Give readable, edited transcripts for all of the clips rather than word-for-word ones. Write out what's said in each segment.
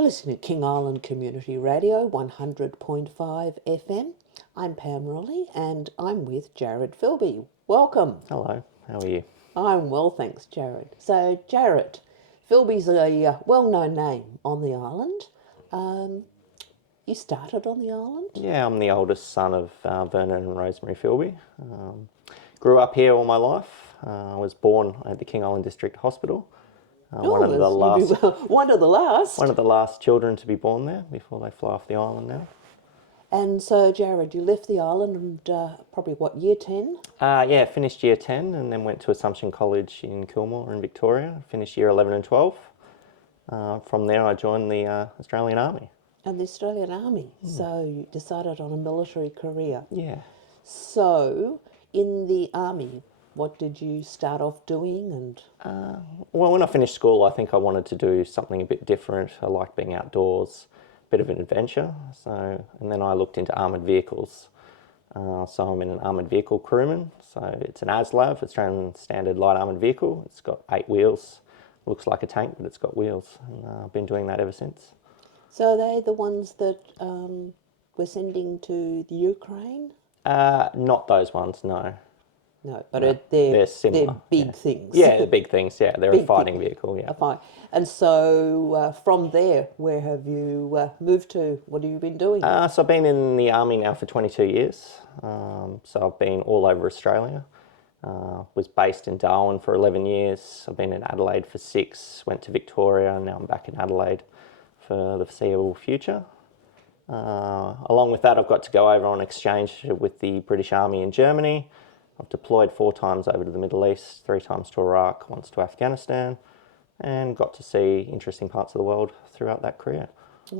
You're listening to King Island Community Radio 100.5 FM. I'm Pam Rowley and I'm with Jared Philby. Welcome. Hello, how are you? I'm well, thanks, Jared. So, Jared, Philby's a well-known name on the island. You started on the island? Yeah, I'm the oldest son of Vernon and Rosemary Philby. Grew up here all my life. I was born at the King Island District Hospital. One of the last children to be born there before they fly off the island now. And so, Jared, you left the island and probably what, year 10? Yeah, finished year 10 and then went to Assumption College in Kilmore in Victoria. Finished year 11 and 12. From there I joined the Australian Army. And the Australian Army. So you decided on a military career. Yeah. So, in the Army, what did you start off doing? And Well, when I finished school, I think I wanted to do something a bit different. I like being outdoors, a bit of an adventure. And then I looked into armoured vehicles. So I'm in an armoured vehicle crewman. So it's an ASLAV, Australian Standard Light Armoured Vehicle. It's got 8 wheels. Looks like a tank, but it's got wheels. And I've been doing that ever since. so are they the ones that we're sending to the Ukraine? Not those ones, no. No, but they're similar. They're big things. Yeah, they're big things, yeah. They're Big a fighting things. vehicle, yeah. Fine. And so from there, where have you moved to? What have you been doing? So I've been in the Army now for 22 years. So I've been all over Australia. Was based in Darwin for 11 years. I've been in Adelaide for 6, went to Victoria, and now I'm back in Adelaide for the foreseeable future. Along with that, I've got to go over on exchange with the British Army in Germany. I've deployed 4 times over to the Middle East, 3 times to Iraq, once to Afghanistan, and got to see interesting parts of the world throughout that career.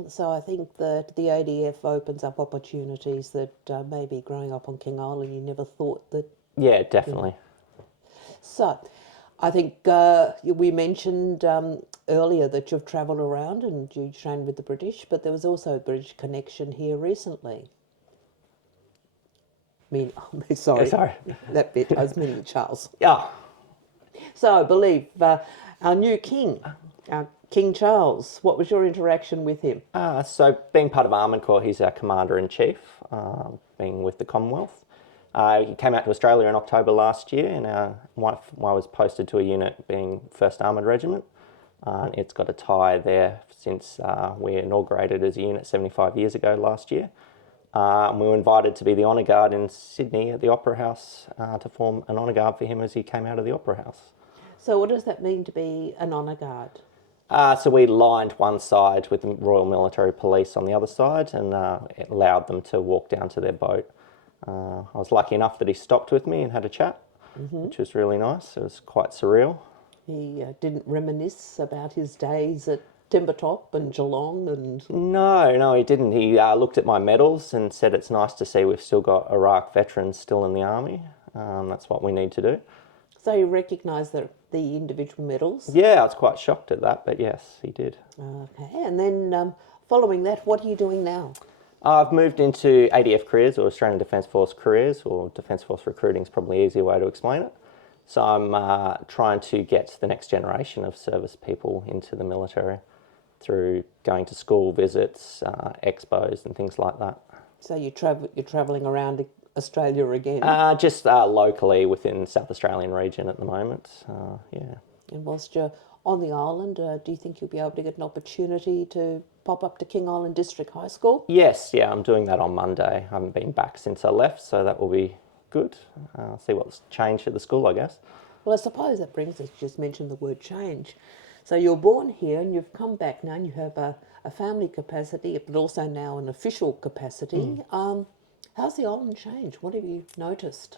So I think that the ADF opens up opportunities that maybe growing up on King Island you never thought that. Yeah, definitely. So I think we mentioned earlier that you've travelled around and you trained with the British, but there was also a British connection here recently. Sorry, Sorry. that bit, I was meaning Charles. Yeah. So I believe our new king, our King Charles, what was your interaction with him? So being part of Armoured Corps, he's our Commander-in-Chief, being with the Commonwealth. He came out to Australia in October last year, and I was posted to a unit being 1st Armoured Regiment. It's got a tie there since we inaugurated as a unit 75 years ago last year. We were invited to be the Honour Guard in Sydney at the Opera House to form an Honour Guard for him as he came out of the Opera House. So what does that mean to be an Honour Guard? So we lined one side with the Royal Military Police on the other side, and it allowed them to walk down to their boat. I was lucky enough that he stopped with me and had a chat, which was really nice. It was quite surreal. He didn't reminisce about his days at Timbertop and Geelong and... No, he didn't. He looked at my medals and said it's nice to see we've still got Iraq veterans still in the Army. That's what we need to do. So you recognise the individual medals? Yeah, I was quite shocked at that, but yes, he did. Okay, and then following that, what are you doing now? I've moved into ADF careers, or Australian Defence Force careers, or Defence Force recruiting is probably an easier way to explain it. So I'm trying to get the next generation of service people into the military through going to school visits, expos and things like that. So you're travelling around Australia again? Just locally within the South Australian region at the moment, yeah. And whilst you're on the island, do you think you'll be able to get an opportunity to pop up to King Island District High School? Yes, yeah, I'm doing that on Monday. I haven't been back since I left, so that will be good. See what's changed at the school, I guess. Well, I suppose that brings us, you just mentioned the word change. So you're born here and you've come back now and you have a family capacity, but also now an official capacity. How's the island changed? What have you noticed?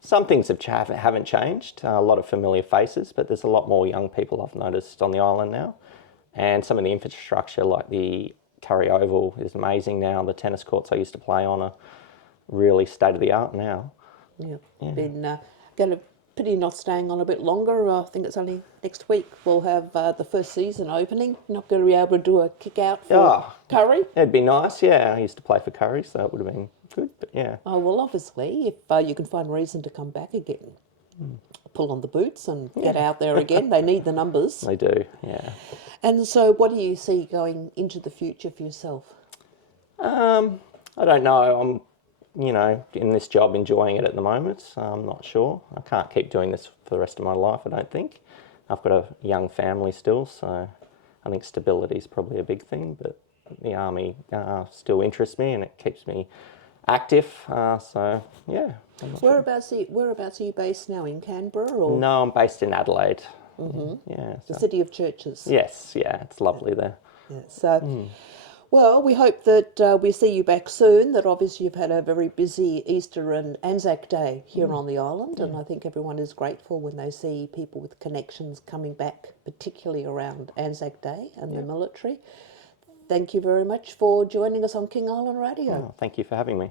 Some things haven't changed. A lot of familiar faces, but there's a lot more young people I've noticed on the island now. And some of the infrastructure, like the Curry Oval, is amazing now. The tennis courts I used to play on are really state-of-the-art now. Yeah. Been going to pity not staying on a bit longer. I think it's only next week we'll have the first season opening. Not going to be able to do a kick out for Curry. It'd be nice, yeah. I used to play for Curry, so it would have been good, but yeah. Oh, well, obviously, if you can find reason to come back again, pull on the boots and get out there again. They need the numbers. They do, yeah. And so, what do you see going into the future for yourself? I don't know. I'm, in this job enjoying it at the moment. I'm not sure. I can't keep doing this for the rest of my life, I don't think. I've got a young family still, so I think stability is probably a big thing, but the army still interests me and it keeps me active. So, yeah. I'm not sure. Whereabouts are you based now? In Canberra or No, I'm based in Adelaide. Yeah. the So, City of Churches? yes, yeah, it's lovely there. Yeah. So, well, we hope that we see you back soon. That obviously you've had a very busy Easter and Anzac Day here on the island, and I think everyone is grateful when they see people with connections coming back, particularly around Anzac Day and the military. Thank you very much for joining us on King Island Radio. Oh, thank you for having me.